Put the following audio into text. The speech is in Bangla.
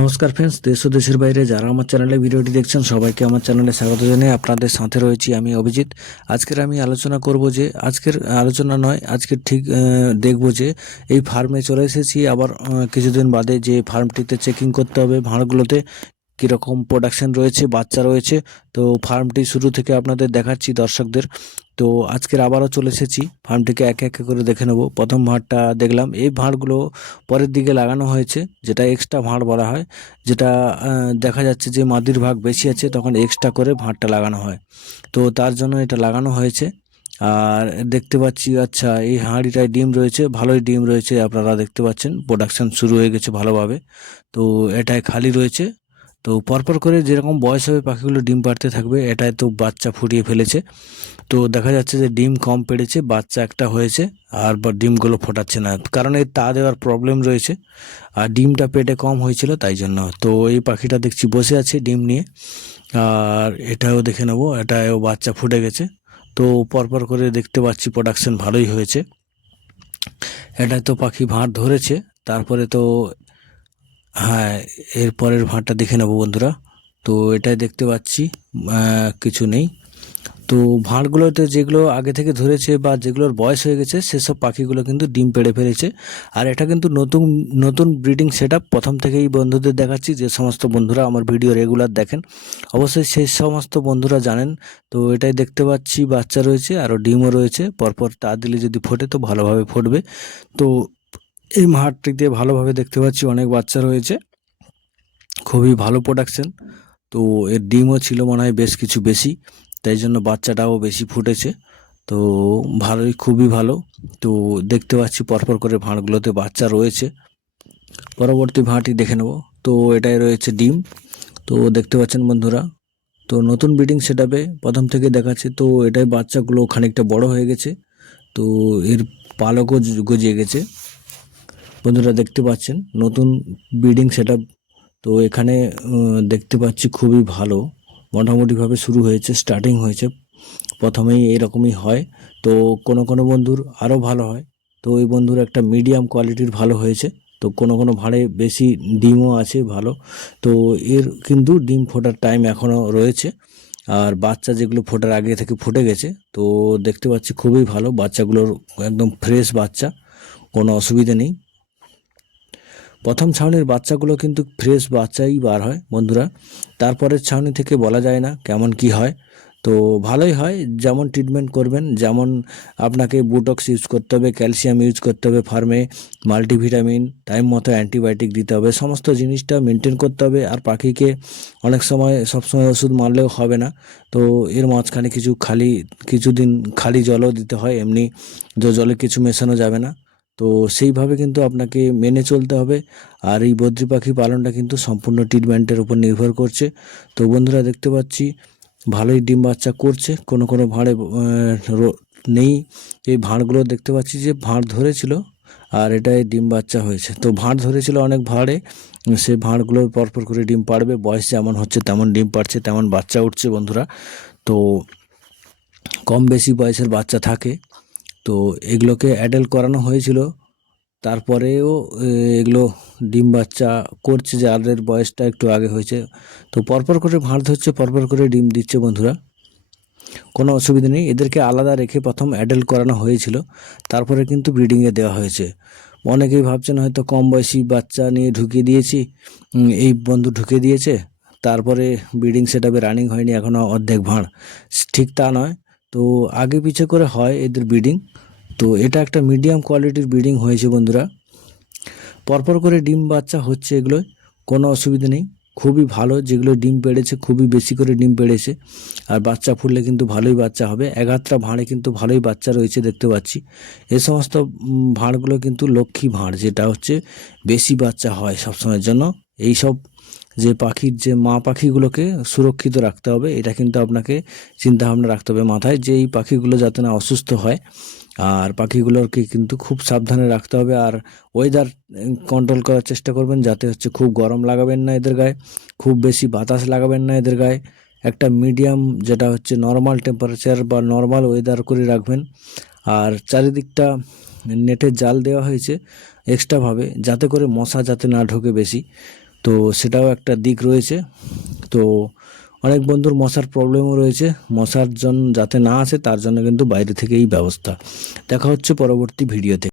নমস্কার ফ্রেন্ডস, দেশ ও দেশের বাইরে যারা আমার চ্যানেলে ভিডিওটি দেখছেন সবাইকে আমার চ্যানেলে স্বাগত জানিয়ে আপনাদের সাথে রয়েছি আমি অভিজিৎ। আজকের আমি আলোচনা করব যে আজকের আলোচনা নয়, আজকের ঠিক দেখব যে এই ফার্মে চলে এসেছি আবার কিছুদিন বাদে যে ফার্মটিতে চেকিং করতে হবে ভাঁড়গুলোতে কীরকম প্রোডাকশন রয়েছে, বাচ্চা রয়েছে। তো ফার্মটি শুরু থেকে আপনাদের দেখাচ্ছি দর্শকদের। তো আজকের আবারও চলে এসেছি ফার্মটিকে একে একে করে দেখে নেব। প্রথম ভাঁড়টা দেখলাম, এই ভাঁড়গুলো পরের দিকে লাগানো হয়েছে, যেটা এক্সট্রা ভাঁড় বলা হয়, যেটা দেখা যাচ্ছে যে মাদির ভাগ বেশি আছে তখন এক্সট্রা করে ভাঁড়টা লাগানো হয়। তো তার জন্য এটা লাগানো হয়েছে। আর দেখতে পাচ্ছি, আচ্ছা, এই হাঁড়িটায় ডিম রয়েছে, ভালোই ডিম রয়েছে, আপনারা দেখতে পাচ্ছেন প্রোডাকশন শুরু হয়ে গেছে ভালোভাবে। তো এটায় খালি রয়েছে। তো পরপর করে যেরকম বয়স হবে পাখিগুলো ডিম পাড়তে থাকবে। এটায় তো বাচ্চা ফুটিয়ে ফেলেছে, তো দেখা যাচ্ছে যে ডিম কম পেড়েছে, বাচ্চা একটা হয়েছে আর ডিমগুলো ফোটাচ্ছে না, কারণ এই তা দেওয়ার প্রবলেম রয়েছে আর ডিমটা পেটে কম হয়েছিল তাই জন্য। তো এই পাখিটা দেখছি বসে আছে ডিম নিয়ে। আর এটাও দেখে নেবো, এটাও বাচ্চা ফুটে গেছে। তো পরপর করে দেখতে পাচ্ছি প্রোডাকশন ভালোই হয়েছে। এটাই তো পাখি ভাঁড় ধরেছে, তারপরে তো হ্যাঁ, এরপরের ভাঁড়টা দেখে নেবো বন্ধুরা। তো এটাই দেখতে পাচ্ছি কিছু নেই। তো ভাঁড়গুলোতে যেগুলো আগে থেকে ধরেছে বা যেগুলোর বয়স হয়ে গেছে সেসব পাখিগুলো কিন্তু ডিম পেড়ে ফেলেছে। আর এটা কিন্তু নতুন নতুন ব্রিডিং সেটআপ, প্রথম থেকেই বন্ধুদের দেখাচ্ছি। যে সমস্ত বন্ধুরা আমার ভিডিও রেগুলার দেখেন অবশ্যই সেই সমস্ত বন্ধুরা জানেন। তো এটাই দেখতে পাচ্ছি বাচ্চা রয়েছে, আরও ডিমও রয়েছে, পরপর তা দিলে যদি ফোটে তো ভালোভাবে ফুটবে। তো এই মাঠটিতে ভালোভাবে দেখতে পাচ্ছি অনেক বাচ্চা রয়েছে, খুবই ভালো প্রোডাকশন। তো এর ডিমও ছিল মনে হয় বেশ কিছু বেশি, তাই জন্য বাচ্চাটাও বেশি ফুটেছে। তো ভালোই, খুবই ভালো। তো দেখতে পাচ্ছি পরপর করে ভাঁড়গুলোতে বাচ্চা রয়েছে। পরবর্তী ভাঁড়টি দেখে নেব। তো এটাই রয়েছে ডিম। তো দেখতে পাচ্ছেন বন্ধুরা, তো নতুন ব্রিডিং সেটআপে প্রথম থেকে দেখাচ্ছে। তো এটাই বাচ্চাগুলো খানিকটা বড় হয়ে গেছে, তো এর পালকও গজিয়ে গেছে। বন্ধুরা দেখতে পাচ্ছেন নতুন ব্রিডিং সেটআপ। তো এখানে দেখতে পাচ্ছি খুবই ভালো, মোটামুটিভাবে শুরু হয়েছে, স্টার্টিং হয়েছে। প্রথমেই এরকমই হয়, তো কোনো কোনো বন্ধুর আরও ভালো হয়। তো এই বন্ধুর একটা মিডিয়াম কোয়ালিটির ভালো হয়েছে। তো কোনো কোনো ভাঁড়ে বেশি ডিমও আছে ভালো। তো এর কিন্তু ডিম ফোটার টাইম এখনও রয়েছে, আর বাচ্চা যেগুলো ফোটার আগে থেকে ফুটে গেছে। তো দেখতে পাচ্ছি খুবই ভালো, বাচ্চাগুলোর একদম ফ্রেশ বাচ্চা, কোনো অসুবিধা নেই। প্রথম ছাউনির বাচ্চাগুলো কিন্তু ফ্রেশ বাচ্চাই বার হয় বন্ধুরা, তারপরের ছাউনি থেকে বলা যায় না কেমন কি হয়। তো ভালোই হয়, যেমন ট্রিটমেন্ট করবেন, যেমন আপনাকে বুটক্স ইউজ করতে হবে, ক্যালসিয়াম ইউজ করতে হবে ফার্মে, মাল্টিভিটামিন টাইম মতো অ্যান্টিবায়োটিক দিতে হবে, সমস্ত জিনিসটা মেনটেন করতে হবে। আর পাখিকে অনেক সময় সবসময় ওষুধ মারলেও হবে না, তো এর মাঝখানে কিছুদিন খালি জলও দিতে হয়, এমনি জলে কিছু মেশানো যাবে না। তো সেইভাবে কিন্তু আপনাকে মেনে চলতে হবে। আর এই বদ্রি পাখি পালনটা কিন্তু সম্পূর্ণ ট্রিটমেন্টের উপর নির্ভর করছে। তো বন্ধুরা দেখতে পাচ্ছি ভালোই ডিম বাচ্চা করছে, কোনো কোনো ভাঁড়ে নেই। এই ভাঁড়গুলো দেখতে পাচ্ছি যে ভাঁড় ধরেছিল আর এটাই ডিম বাচ্চা হয়েছে। তো ভাঁড় ধরেছিল অনেক ভাঁড়ে, সে ভাঁড়গুলো পরপর করে ডিম পাড়বে, বয়স যেমন হচ্ছে তেমন ডিম পাড়ছে, তেমন বাচ্চা উঠছে বন্ধুরা। তো কম বেশি বয়সের বাচ্চা থাকে, তো এগুলোকে অ্যাডাল্ট করানো হয়েছিল, তারপরেও এগুলো ডিম বাচ্চা করছে, যাদের বয়সটা একটু আগে হয়েছে। তো পরপর করে ভাঁড় ধরছে, পরপর করে ডিম দিচ্ছে বন্ধুরা, কোনো অসুবিধা নেই। এদেরকে আলাদা রেখে প্রথম অ্যাডাল্ট করানো হয়েছিল, তারপরে কিন্তু ব্রিডিংয়ে দেওয়া হয়েছে। অনেকেই ভাবছেন হয়তো কম বয়সী বাচ্চা নিয়ে ঢুকিয়ে দিয়েছি, এই বন্ধু ঢুকিয়ে দিয়েছে, তারপরে ব্রিডিং সেটআপে রানিং হয়নি এখনও অর্ধেক ভাঁড়। ঠিক তা নয়, তো আগে পিছে করে হয় এদের ব্রিডিং। তো এটা একটা মিডিয়াম কোয়ালিটির ব্রিডিং হয়েছে বন্ধুরা, পরপর করে ডিম বাচ্চা হচ্ছে, এগুলোয় কোনো অসুবিধা নেই, খুবই ভালো। যেগুলো ডিম পেড়েছে খুবই বেশি করে ডিম পেড়েছে, আর বাচ্চা ফুটলে কিন্তু ভালোই বাচ্চা হবে। এগাত্রা ভাঁড়ে কিন্তু ভালোই বাচ্চা রয়েছে দেখতে পাচ্ছি। এই সমস্ত ভাঁড়গুলো কিন্তু লক্ষ্মী ভাঁড়, যেটা হচ্ছে বেশি বাচ্চা হয় সবসময়ের জন্য। এই সব যে পাখির যে মা পাখিগুলোকে সুরক্ষিত রাখতে হবে, এটা কিন্তু আপনাকে চিন্তা ভাবনা রাখতে হবে মাথায়, যে এই পাখিগুলো যাতে না অসুস্থ হয়। আর পাখিগুলোকে কিন্তু খুব সাবধানে রাখতে হবে। আর ওয়েদার কন্ট্রোল করার চেষ্টা করবেন, যাতে হচ্ছে খুব গরম লাগাবেন না এদের গায়ে, খুব বেশি বাতাস লাগাবেন না এদের গায়ে, একটা মিডিয়াম যেটা হচ্ছে নর্মাল টেম্পারেচার বা নর্মাল ওয়েদার করে রাখবেন। আর চারিদিকটা নেটের জাল দেওয়া হয়েছে এক্সট্রাভাবে, যাতে করে মশা যাতে না ঢোকে বেশি। তো সেটাও একটা দিক রয়েছে। তো অনেক বন্ধুর মশার প্রবলেমও রয়েছে, মশার জন্য যাতে না আসে তার জন্য কিন্তু বাইরে থেকেই ব্যবস্থা। দেখা হচ্ছে পরবর্তী ভিডিওতে।